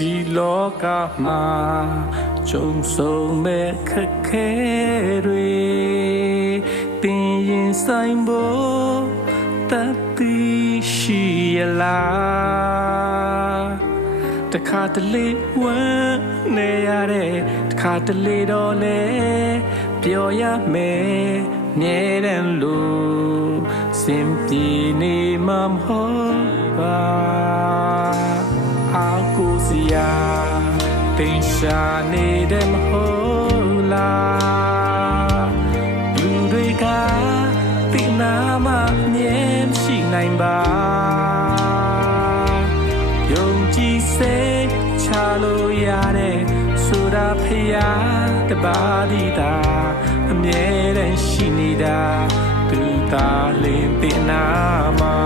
ဒီလောကမှာကြုံဆုံမဲ့ခက်ခဲတွေပင်ရင်ဆိုင်ဖို့တတ်သိရှိရလားတခါတလေဝမ်းနေရတဲ့တခါတလေတော့လေပြောရမယ်မြဲတယ်လို့စင်ပြေနေမှာမဟုတ်ပါအာကိုစရာတင်ရှာနေတဲ့မဟုတ်လားလူတွေကတိနာမှမြဲရှိနိုင်ပါယုံကြည်စိတ်ချလို့ရတဲ့ဆိုတာဖရာတပါးဒီတာအမြဲတမ်းရှိနေတာသူသာလင်းတင်နာမှာ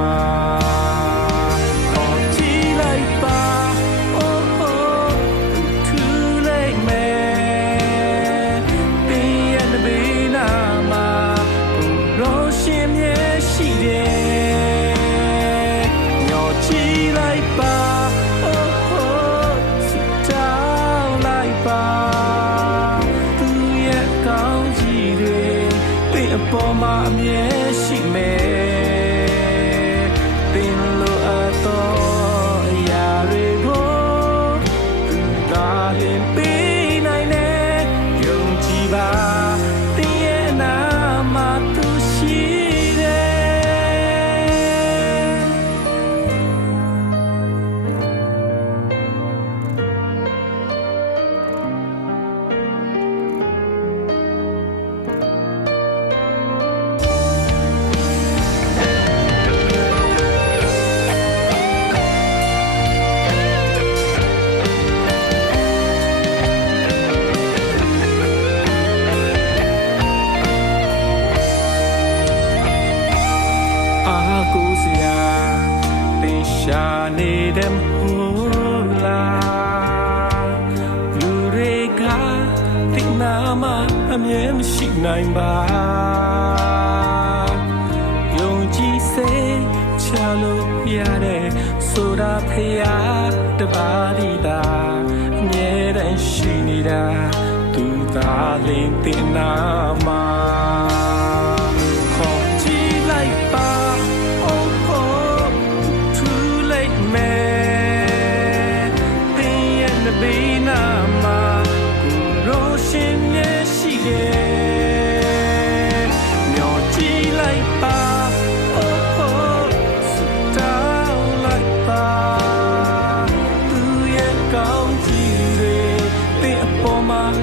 ပေါ်မှာအမြဲရှိမယ်သင်လိုအပ်သောအရာတွေကိုသူသာလင်းပေးနိုင်တယ်ယုံကြည်ပါသင်ရဲ့နာမှာသူရှိကိုစရာတင်ရှာနေတယ်မဟုတ်လားလူတွေကတိနာမှအမြဲမရှိနိုင်ပါယုံကြည်စိတ်ချလို့ရတဲ့ဆိုတာဖရာတပါးဒီတာအမြဲတမ်းရှိနေတာသူသာလင်းတင်နာမှာ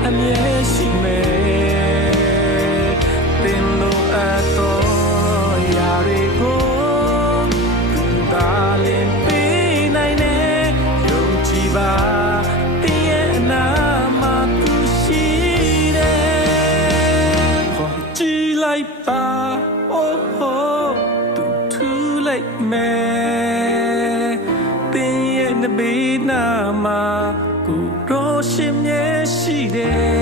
အမြဲရှိမယ်သင်လိုအပ်သောအရာတွေကိုသူသာလင်းပေးနိုင်တယ်ယုံကြည်ပါသင်ရဲ့အနာမှာသူရှိတယ်ခေါ်ကြည့်လိုက်ပါ oh သူထူလိုက်မယ်သင်ရဲ့နဘေးနာမှာကိုရောရှင်မြဲရှိတယ်